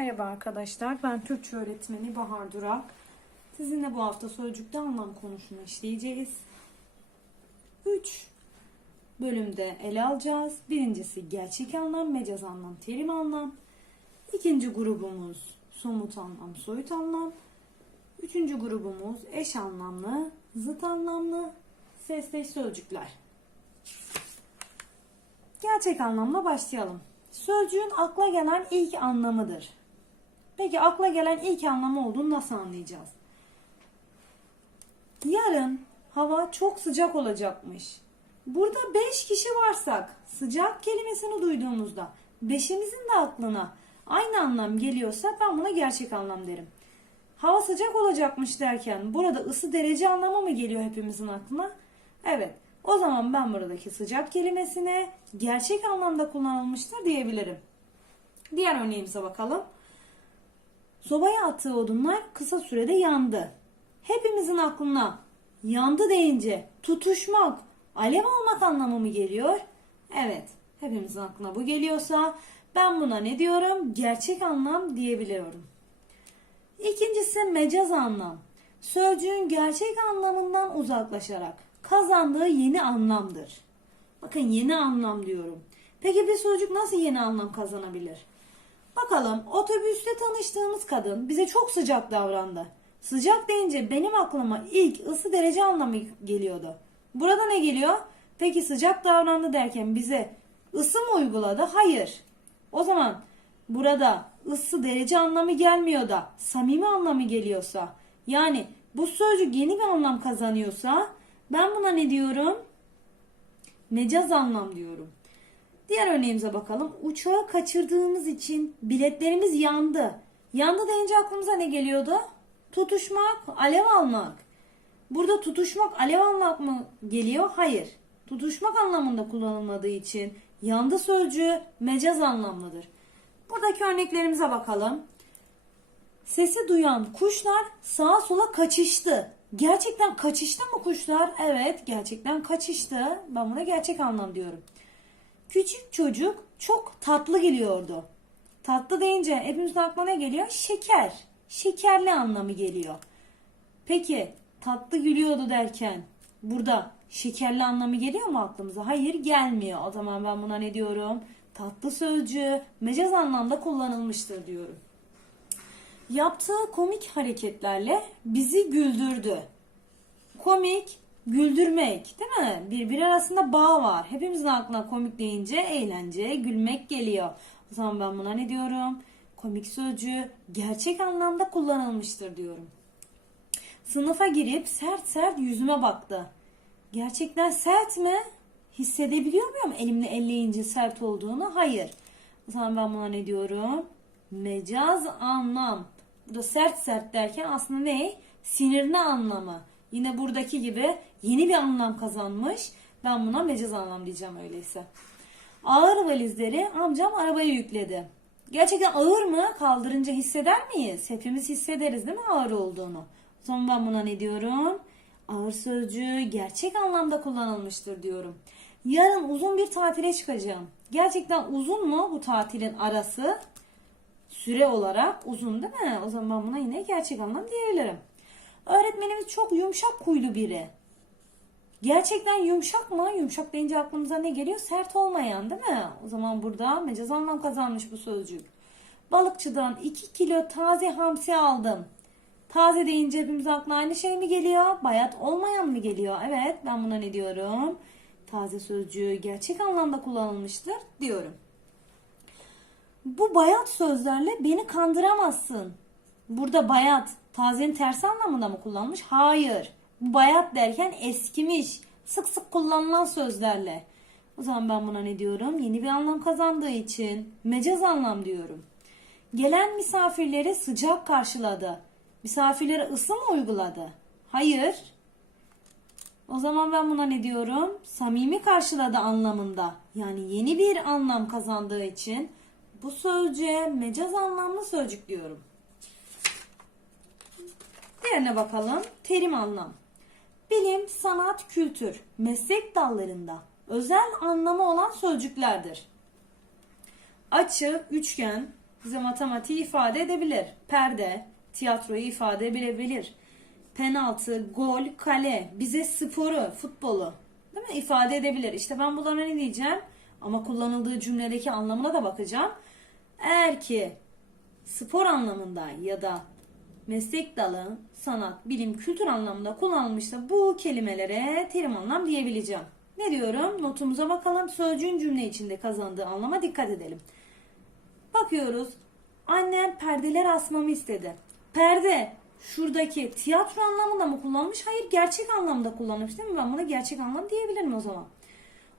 Merhaba arkadaşlar, ben Türkçe öğretmeni Bahar Durak. Sizinle bu hafta sözcükte anlam konusunu işleyeceğiz. 3 bölümde ele alacağız. Birincisi gerçek anlam, mecaz anlam, terim anlam. İkinci grubumuz somut anlam, soyut anlam. Üçüncü grubumuz eş anlamlı, zıt anlamlı, sesleş sözcükler. Gerçek anlamla başlayalım. Sözcüğün akla gelen ilk anlamıdır. Peki akla gelen ilk anlamı olduğunu nasıl anlayacağız? Yarın hava çok sıcak olacakmış. Burada 5 kişi varsak sıcak kelimesini duyduğumuzda beşimizin de aklına aynı anlam geliyorsa ben buna gerçek anlam derim. Hava sıcak olacakmış derken burada ısı derece anlamı mı geliyor hepimizin aklına? Evet. O zaman ben buradaki sıcak kelimesine gerçek anlamda kullanılmıştır diyebilirim. Diğer örneğimize bakalım. Sobaya attığı odunlar kısa sürede yandı. Hepimizin aklına yandı deyince tutuşmak, alev almak anlamı mı geliyor? Evet, hepimizin aklına bu geliyorsa ben buna ne diyorum? Gerçek anlam diyebiliyorum. İkincisi mecaz anlam. Sözcüğün gerçek anlamından uzaklaşarak kazandığı yeni anlamdır. Bakın yeni anlam diyorum. Peki bir sözcük nasıl yeni anlam kazanabilir? Bakalım otobüste tanıştığımız kadın bize çok sıcak davrandı. Sıcak deyince benim aklıma ilk ısı derece anlamı geliyordu. Burada ne geliyor? Peki sıcak davrandı derken bize ısı mı uyguladı? Hayır. O zaman burada ısı derece anlamı gelmiyor da samimi anlamı geliyorsa yani bu sözcük yeni bir anlam kazanıyorsa ben buna ne diyorum? Mecaz anlam diyorum. Diğer örneğimize bakalım. Uçağı kaçırdığımız için biletlerimiz yandı. Yandı deyince aklımıza ne geliyordu? Tutuşmak, alev almak. Burada tutuşmak, alev almak mı geliyor? Hayır. Tutuşmak anlamında kullanılmadığı için yandı sözcüğü mecaz anlamlıdır. Buradaki örneklerimize bakalım. Sesi duyan kuşlar sağa sola kaçıştı. Gerçekten kaçıştı mı kuşlar? Evet, gerçekten kaçıştı. Ben buna gerçek anlam diyorum. Küçük çocuk çok tatlı geliyordu. Tatlı deyince hepimizin aklına ne geliyor? Şeker. Şekerli anlamı geliyor. Peki tatlı gülüyordu derken burada şekerli anlamı geliyor mu aklımıza? Hayır gelmiyor. O zaman ben buna ne diyorum? Tatlı sözcüğü mecaz anlamda kullanılmıştır diyorum. Yaptığı komik hareketlerle bizi güldürdü. Komik, güldürmek değil mi? Birbiri arasında bağ var. Hepimizin aklına komik deyince eğlence, gülmek geliyor. O zaman ben buna ne diyorum? Komik sözcüğü gerçek anlamda kullanılmıştır diyorum. Sınıfa girip sert sert yüzüme baktı. Gerçekten sert mi? Hissedebiliyor muyum elimle elleyince sert olduğunu? Hayır. O zaman ben buna ne diyorum? Mecaz anlam. Burada sert sert derken aslında ne? Sinirli anlamı. Yine buradaki gibi yeni bir anlam kazanmış. Ben buna mecaz anlam diyeceğim öyleyse. Ağır valizleri amcam arabaya yükledi. Gerçekten ağır mı? Kaldırınca hisseder miyiz? Hepimiz hissederiz değil mi ağır olduğunu? O ben buna ne diyorum? Ağır sözcüğü gerçek anlamda kullanılmıştır diyorum. Yarın uzun bir tatile çıkacağım. Gerçekten uzun mu bu tatilin arası? Süre olarak uzun değil mi? O zaman buna yine gerçek anlam diyebilirim. Öğretmenimiz çok yumuşak kuylu biri. Gerçekten yumuşak mı? Yumuşak deyince aklımıza ne geliyor? Sert olmayan değil mi? O zaman burada mecaz anlam kazanmış bu sözcük. Balıkçıdan 2 kilo taze hamsi aldım. Taze deyince hepimiz aklına aynı şey mi geliyor? Bayat olmayan mı geliyor? Evet ben buna ne diyorum? Taze sözcüğü gerçek anlamda kullanılmıştır diyorum. Bu bayat sözlerle beni kandıramazsın. Burada bayat tazenin tersi anlamında mı kullanmış? Hayır. Bayat derken eskimiş, sık sık kullanılan sözlerle. O zaman ben buna ne diyorum? Yeni bir anlam kazandığı için mecaz anlam diyorum. Gelen misafirleri sıcak karşıladı. Misafirlere ısı mı uyguladı? Hayır. O zaman ben buna ne diyorum? Samimi karşıladı anlamında. Yani yeni bir anlam kazandığı için bu sözcüğe mecaz anlamlı sözcük diyorum. Diğerine bakalım. Terim anlam. Bilim, sanat, kültür, meslek dallarında özel anlamı olan sözcüklerdir. Açı, üçgen, bize matematiği ifade edebilir. Perde, tiyatroyu ifade edebilir. Penaltı, gol, kale, bize sporu, futbolu değil mi? ifade edebilir. İşte ben bunlara ne diyeceğim? Ama kullanıldığı cümledeki anlamına da bakacağım. Eğer ki spor anlamında ya da meslek dalı, sanat, bilim, kültür anlamında kullanılmışsa bu kelimelere terim anlam diyebileceğim. Ne diyorum? Notumuza bakalım. Sözcüğün cümle içinde kazandığı anlama dikkat edelim. Bakıyoruz. Annem perdeler asmamı istedi. Perde şuradaki tiyatro anlamında mı kullanmış? Hayır gerçek anlamda kullanmış değil mi? Ben buna gerçek anlam diyebilirim o zaman.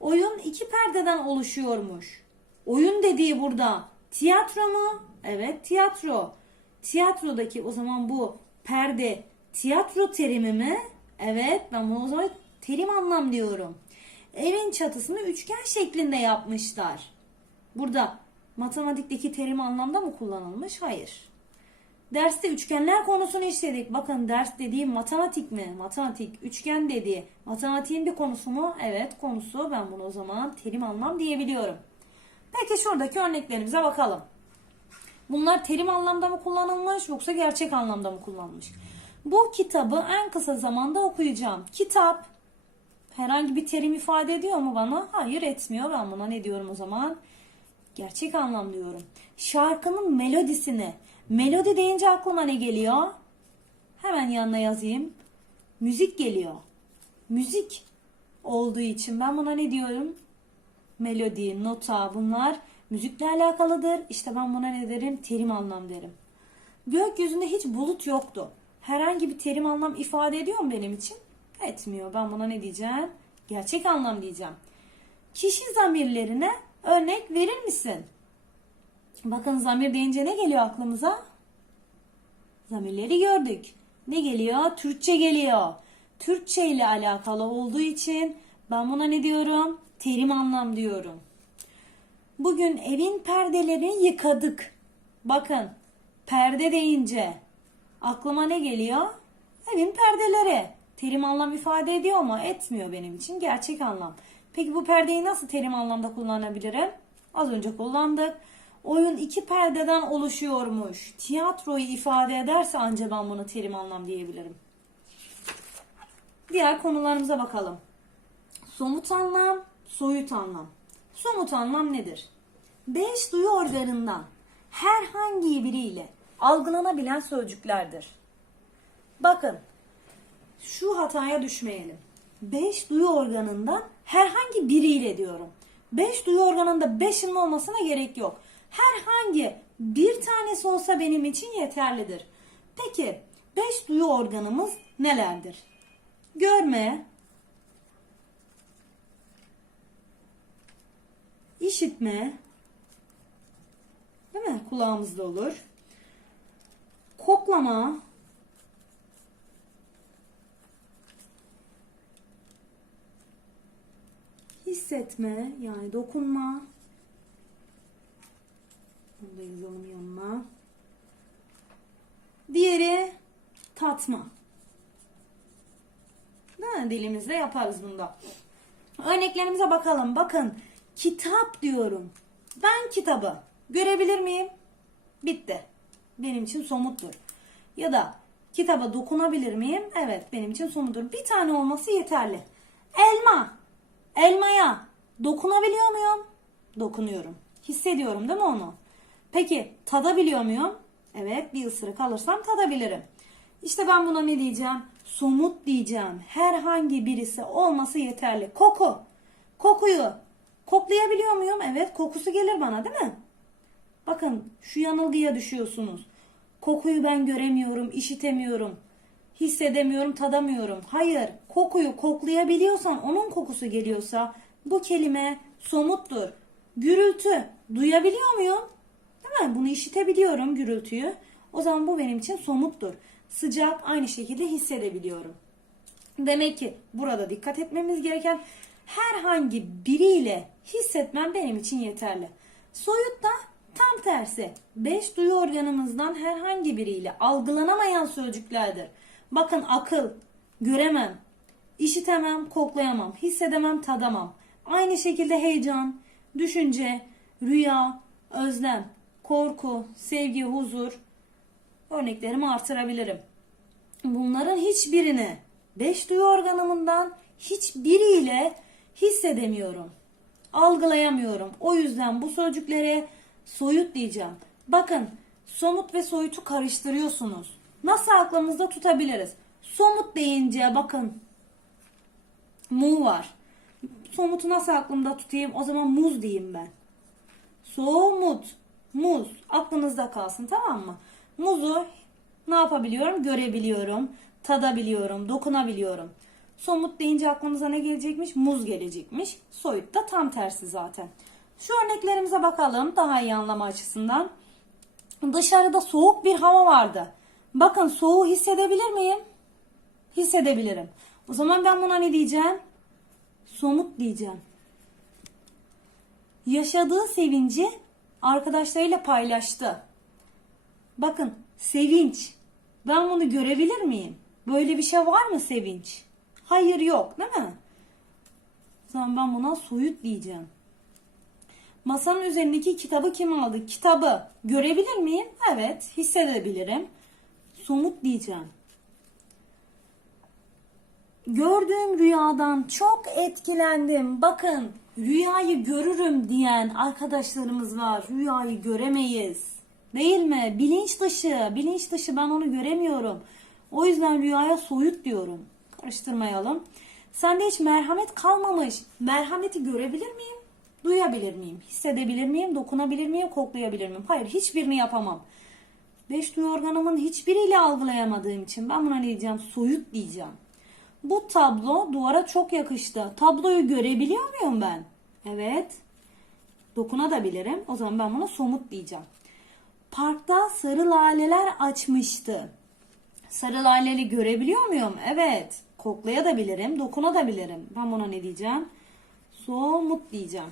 Oyun iki perdeden oluşuyormuş. Oyun dediği burada tiyatro mu? Evet tiyatro. Tiyatrodaki o zaman bu perde tiyatro terimi mi? Evet ben bunu o zaman terim anlam diyorum. Evin çatısını üçgen şeklinde yapmışlar. Burada matematikteki terim anlamda mı kullanılmış? Hayır. Derste üçgenler konusunu işledik. Bakın ders dediğim matematik mi? Matematik, üçgen dediği. Matematiğin bir konusu mu? Evet konusu. Ben bunu o zaman terim anlam diyebiliyorum. Peki şuradaki örneklerimize bakalım. Bunlar terim anlamda mı kullanılmış yoksa gerçek anlamda mı kullanılmış? Bu kitabı en kısa zamanda okuyacağım. Kitap herhangi bir terim ifade ediyor mu bana? Hayır etmiyor. Ben buna ne diyorum o zaman? Gerçek anlam diyorum. Şarkının melodisini. Melodi deyince aklıma ne geliyor? Hemen yanına yazayım. Müzik geliyor. Müzik olduğu için ben buna ne diyorum? Melodi, nota bunlar müzikle alakalıdır. İşte ben buna ne derim? Terim anlam derim. Gökyüzünde hiç bulut yoktu. Herhangi bir terim anlam ifade ediyor mu benim için? Etmiyor. Ben buna ne diyeceğim? Gerçek anlam diyeceğim. Kişi zamirlerine örnek verir misin? Bakın zamir deyince ne geliyor aklımıza? Zamirleri gördük. Ne geliyor? Türkçe geliyor. Türkçe ile alakalı olduğu için ben buna ne diyorum? Terim anlam diyorum. Bugün evin perdelerini yıkadık. Bakın perde deyince aklıma ne geliyor? Evin perdeleri. Terim anlam ifade ediyor mu? Etmiyor benim için. Gerçek anlam. Peki bu perdeyi nasıl terim anlamda kullanabilirim? Az önce kullandık. Oyun iki perdeden oluşuyormuş. Tiyatroyu ifade ederse ancak ben bunu terim anlam diyebilirim. Diğer konularımıza bakalım. Somut anlam, soyut anlam. Somut anlam nedir? Beş duyu organından herhangi biriyle algılanabilen sözcüklerdir. Bakın şu hataya düşmeyelim. Beş duyu organından herhangi biriyle diyorum. Beş duyu organında beşinin olmasına gerek yok. Herhangi bir tanesi olsa benim için yeterlidir. Peki beş duyu organımız nelerdir? Görme, işitme, değil mi? Kulağımızda olur. Koklama, hissetme yani dokunma. Bunu da yazalım yanına. Diğeri tatma. Mi? Dilimizde yaparız bunda. Örneklerimize bakalım. Bakın kitap diyorum. Ben kitabı görebilir miyim? Bitti. Benim için somuttur. Ya da kitaba dokunabilir miyim? Evet benim için somuttur. Bir tane olması yeterli. Elma. Elmaya dokunabiliyor muyum? Dokunuyorum. Hissediyorum değil mi onu? Peki tadabiliyor muyum? Evet bir ısırık alırsam tadabilirim. İşte ben buna ne diyeceğim? Somut diyeceğim. Herhangi birisi olması yeterli. Koku. Kokuyu koklayabiliyor muyum? Evet kokusu gelir bana değil mi? Bakın şu yanılgıya düşüyorsunuz. Kokuyu ben göremiyorum, işitemiyorum, hissedemiyorum, tadamıyorum. Hayır, kokuyu koklayabiliyorsan, onun kokusu geliyorsa bu kelime somuttur. Gürültü duyabiliyor muyum? Değil mi? Bunu işitebiliyorum gürültüyü. O zaman bu benim için somuttur. Sıcak aynı şekilde hissedebiliyorum. Demek ki burada dikkat etmemiz gereken herhangi biriyle hissetmem benim için yeterli. Soyut da tam tersi. Beş duyu organımızdan herhangi biriyle algılanamayan sözcüklerdir. Bakın akıl, göremem, işitemem, koklayamam, hissedemem, tadamam. Aynı şekilde heyecan, düşünce, rüya, özlem, korku, sevgi, huzur örneklerimi artırabilirim. Bunların hiçbirini beş duyu organımından hiçbiriyle hissedemiyorum. Algılayamıyorum. O yüzden bu sözcüklere soyut diyeceğim. Bakın somut ve soyutu karıştırıyorsunuz. Nasıl aklımızda tutabiliriz? Somut deyince bakın mu var. Somutu nasıl aklımda tutayım? O zaman muz diyeyim ben. Somut. Muz. Aklınızda kalsın tamam mı? Muzu ne yapabiliyorum? Görebiliyorum, tadabiliyorum, dokunabiliyorum. Somut deyince aklımıza ne gelecekmiş? Muz gelecekmiş. Soyut da tam tersi zaten. Şu örneklerimize bakalım daha iyi anlama açısından. Dışarıda soğuk bir hava vardı. Bakın soğuğu hissedebilir miyim? Hissedebilirim. O zaman ben buna ne diyeceğim? Somut diyeceğim. Yaşadığı sevinci arkadaşlarıyla paylaştı. Bakın sevinç. Ben bunu görebilir miyim? Böyle bir şey var mı sevinç? Hayır yok değil mi? O zaman ben buna soyut diyeceğim. Masanın üzerindeki kitabı kim aldı? Kitabı görebilir miyim? Evet, hissedebilirim. Somut diyeceğim. Gördüğüm rüyadan çok etkilendim. Bakın rüyayı görürüm diyen arkadaşlarımız var. Rüyayı göremeyiz. Değil mi? Bilinç dışı. Bilinç dışı ben onu göremiyorum. O yüzden rüyaya soyut diyorum. Karıştırmayalım. Sende hiç merhamet kalmamış. Merhameti görebilir miyim? Duyabilir miyim? Hissedebilir miyim? Dokunabilir miyim? Koklayabilir miyim? Hayır hiçbirini yapamam. Beş duyu organımın hiçbiriyle algılayamadığım için ben buna ne diyeceğim? Soyut diyeceğim. Bu tablo duvara çok yakıştı. Tabloyu görebiliyor muyum ben? Evet. Dokunabilirim. O zaman ben buna somut diyeceğim. Parkta sarı laleler açmıştı. Sarı laleli görebiliyor muyum? Evet. Koklayabilirim, dokunabilirim. Ben buna ne diyeceğim? Somut diyeceğim.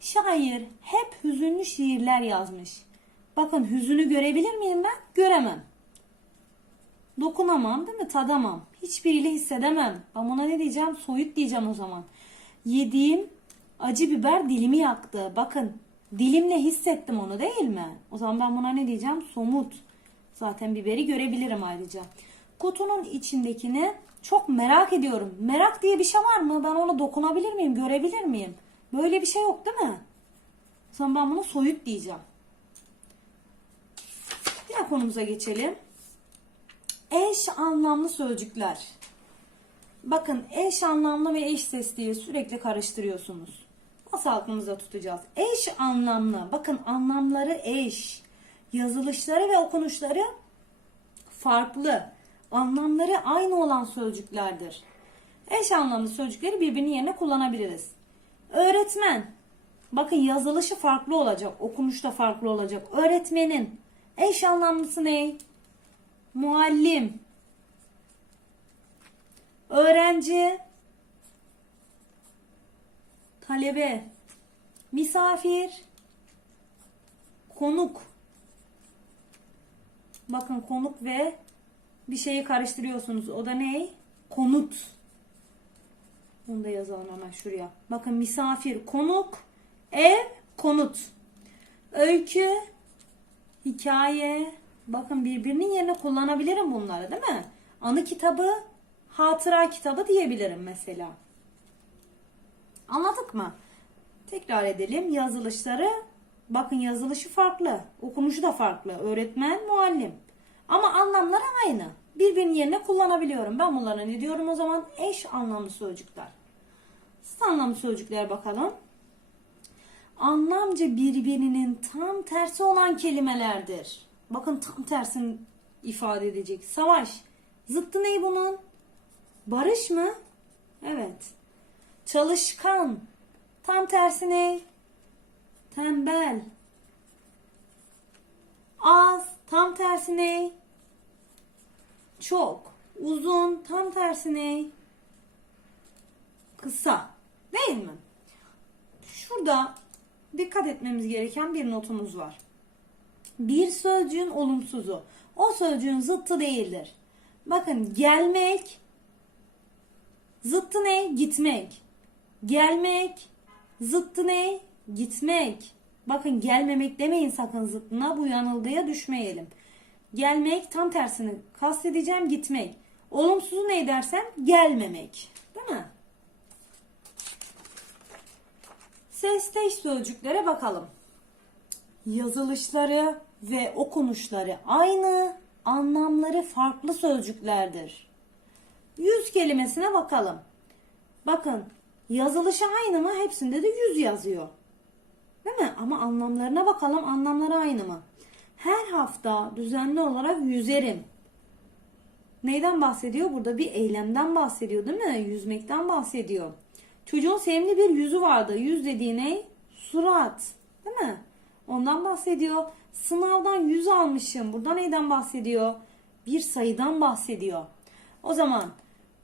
Şair hep hüzünlü şiirler yazmış. Bakın hüzünü görebilir miyim ben? Göremem. Dokunamam değil mi? Tadamam. Hiçbiriyle hissedemem. Ben buna ne diyeceğim? Soyut diyeceğim o zaman. Yediğim acı biber dilimi yaktı. Bakın dilimle hissettim onu değil mi? O zaman ben buna ne diyeceğim? Somut. Zaten biberi görebilirim ayrıca. Kutunun içindekini çok merak ediyorum. Merak diye bir şey var mı? Ben ona dokunabilir miyim? Görebilir miyim? Böyle bir şey yok değil mi? Zaman ben buna soyut diyeceğim. Diğer konumuza geçelim. Eş anlamlı sözcükler. Bakın eş anlamlı ve eş ses diye sürekli karıştırıyorsunuz. Nasıl aklımızda tutacağız? Eş anlamlı. Bakın anlamları eş. Yazılışları ve okunuşları farklı. Anlamları aynı olan sözcüklerdir. Eş anlamlı sözcükleri birbirinin yerine kullanabiliriz. Öğretmen. Bakın yazılışı farklı olacak. Okunuş da farklı olacak. Öğretmenin eş anlamlısı ne? Muallim. Öğrenci. Talebe. Misafir. Konuk. Bakın konuk ve bir şeyi karıştırıyorsunuz. O da ne? Konut. Bunu da yazalım hemen şuraya. Bakın misafir, konuk, ev, konut. Öykü, hikaye. Bakın birbirinin yerine kullanabilirim bunları değil mi? Anı kitabı, hatıra kitabı diyebilirim mesela. Anladık mı? Tekrar edelim. Yazılışları bakın yazılışı farklı. Okunuşu da farklı. Öğretmen, muallim. Ama anlamları aynı. Birbirinin yerine kullanabiliyorum. Ben bunlara ne diyorum o zaman? Eş anlamlı sözcükler. Siz anlamlı sözcüklere bakalım. Anlamca birbirinin tam tersi olan kelimelerdir. Bakın tam tersini ifade edecek. Savaş. Zıttı ne bunun? Barış mı? Evet. Çalışkan. Tam tersi ne? Tembel. Az. Tam tersi ne? Çok. Uzun. Tam tersi ne? Kısa. Değil mi? Şurada dikkat etmemiz gereken bir notumuz var. Bir sözcüğün olumsuzu. O sözcüğün zıttı değildir. Bakın gelmek zıttı ne? Gitmek. Gelmek zıttı ne? Gitmek. Bakın gelmemek demeyin sakın zıttına bu yanılgıya düşmeyelim. Gelmek tam tersini kastedeceğim gitmek. Olumsuzu ne dersem gelmemek. Değil mi? Sesteş sözcüklere bakalım. Yazılışları ve okunuşları aynı, anlamları farklı sözcüklerdir. Yüz kelimesine bakalım. Bakın yazılışı aynı mı? Hepsinde de yüz yazıyor. Değil mi? Ama anlamlarına bakalım. Anlamları aynı mı? Her hafta düzenli olarak yüzerim. Neyden bahsediyor? Burada bir eylemden bahsediyor değil mi? Yüzmekten bahsediyor. Çocuğun sevimli bir yüzü vardı. Yüz dediği ne? Surat. Değil mi? Ondan bahsediyor. Sınavdan yüz almışım. Burada neyden bahsediyor? Bir sayıdan bahsediyor. O zaman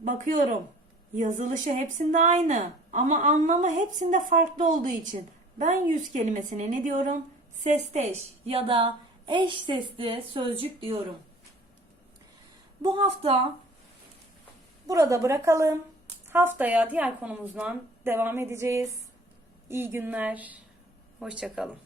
bakıyorum. Yazılışı hepsinde aynı ama anlamı hepsinde farklı olduğu için ben yüz kelimesine ne diyorum? Sesteş ya da eş sesli sözcük diyorum. Bu hafta burada bırakalım. Haftaya diğer konumuzdan devam edeceğiz. İyi günler. Hoşçakalın.